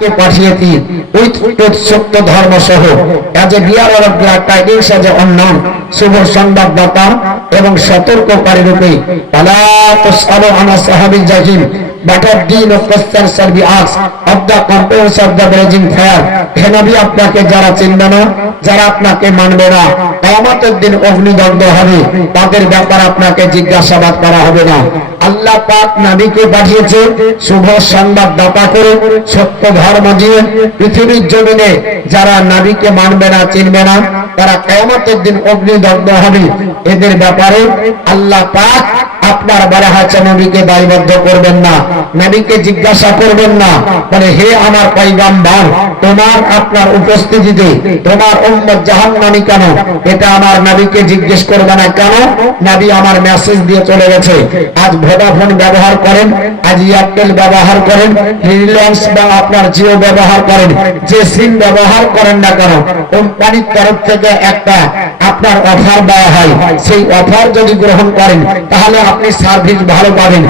কে পাঠিয়েছি উইথ সত্য ধর্ম সহ বিয়ার অন্যান, শুভ সংবাদদাতা এবং সতর্ককারী রূপে। আলা তুসআলু আনা সাহাবিল জাহিম দ্য ব্রেজিং ফায়ার। হে নবী, আপনাকে যারা চিনবে না, যারা আপনাকে মানবে না, কিয়ামতের দিন অগ্নিদগ্ধ হবে। তাদের ব্যাপার আপনাকে জিজ্ঞাসাবাদ করা হবে না। আল্লাহ পাক নাবিকে পাঠিয়েছে শুভ সংবাদ দাতা করে, সত্য ধর্ম দিয়ে। পৃথিবীর জমিনে যারা নাবিকে মানবে না, চিনবে না, তারা কেমতের দিন অগ্নিদগ্ধ হবে। এদের ব্যাপারে আল্লাহ পাক আপনার বলা হয়েছে নবীকে দায়বদ্ধ করবেন না, নবীকে জিজ্ঞাসা করবেন না। বলে, হে আমার পৈগাম্বার তোমার আপনার উপস্থিতিতে, তোমার উম্মত জাহান্নামী কেন? এটা আমার নবীকে জিজ্ঞেস করবে না কেন? নবী আমার মেসেজ দিয়ে চলে গেছে। আজ ভোডাফোন ব্যবহার করেন, আজ এয়ারটেল ব্যবহার করেন রিলায়েন্স বা আপনার জিও ব্যবহার করেন, যে সিম ব্যবহার করেন না কেন? কোম্পানির তরফ থেকে একটা আপনার অফার দেওয়া হয় সেই অফার যদি গ্রহণ করেন তাহলে আপনি সার্ভিস ভালো পাবেন।